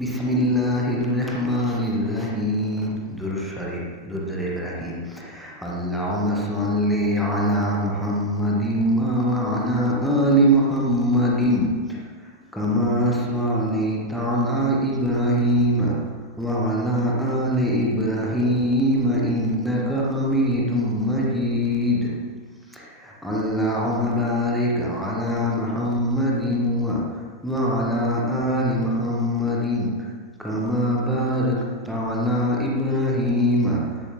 बिस्मिल्लाहिर्रहमानिर्रहीम। दुरूद शरीफ, दुरूद इब्राहीम। अल्लाहुम्मा सल्लि अला मुहम्मदिन व अला आलि मुहम्मदिन कमा सल्लैता अला इब्राहीम व अला आलि इब्राहीम इन्नका हमीदुम मजीद। अल्लाहुम्मा बारिक अला मुहम्मदिन व अला आलि मुहम्मदिन कमा बारकता अला इब्राहीम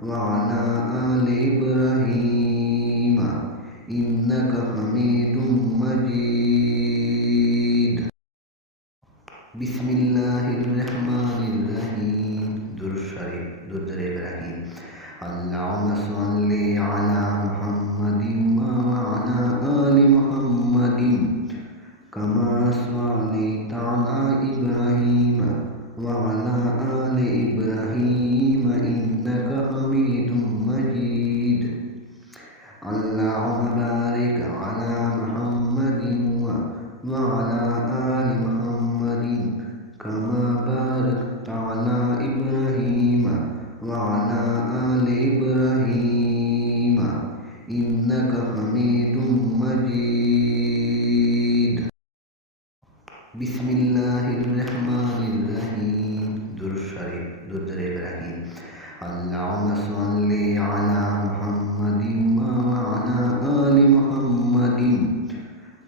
व अला आलि इब्राहीम इन्नका हमीदुम मजीद। बिस्मिल्लाहिर्रहमानिर्रहीम। दुरूद शरीफ, दुरूद इब्राहीम। अल्लाहुम्मा सल्लि अला मुहम्मदिन व अला आलि मुहम्मदिन कमा सल्लैता अला इब्राहीम व अला आलि इब्राहीम इन्नका हमीदुम मजीद। अल्लाहुम्मा बारिक अला मुहम्मदिन व अला आलि मुहम्मदिन कमा बारकता अला इब्राहीम व अला आलि इब्राहीम इन्नका हमीदुम मजीद। बिस्मिल्लाहिर्रहमानिर्रहीम। दुरूद शरीफ, दुरूद इब्राहीम। अल्लाहुम्मा सल्लि अला मुहम्मदिन व अला आलि मुहम्मदिन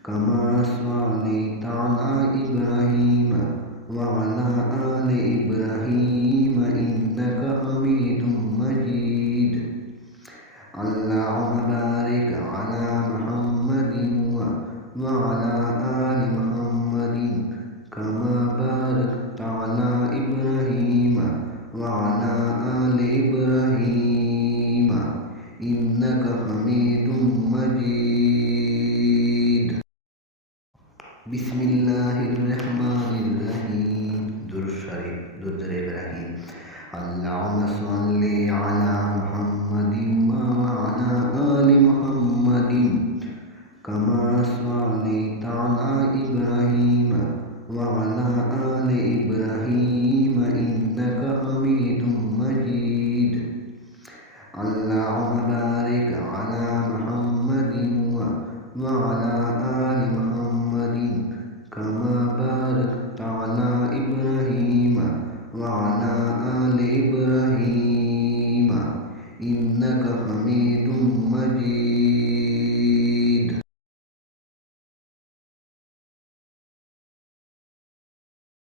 कमा सल्लैता अला इब्राहीम व अला आलि इब्राहीम इन्नका हमीदुम मजीद। अल्लाहुम्मा बारिक अला मुहम्मदिन व अला आलि मुहम्मदिन कमा बारकता अला इब्राहीम व अला आलि इब्राहीम इन्नका हमीदुम मजीद। बिस्मिल्लाहिर्रहमानिर्रहीम। दुरूद शरीफ, दुरूद इब्राहीम। अल्लाहुम्मा सल्लि अला मुहम्मदिन व अला आलि मुहम्मदिन कमा सल्लैता अला इब्राहीम व अला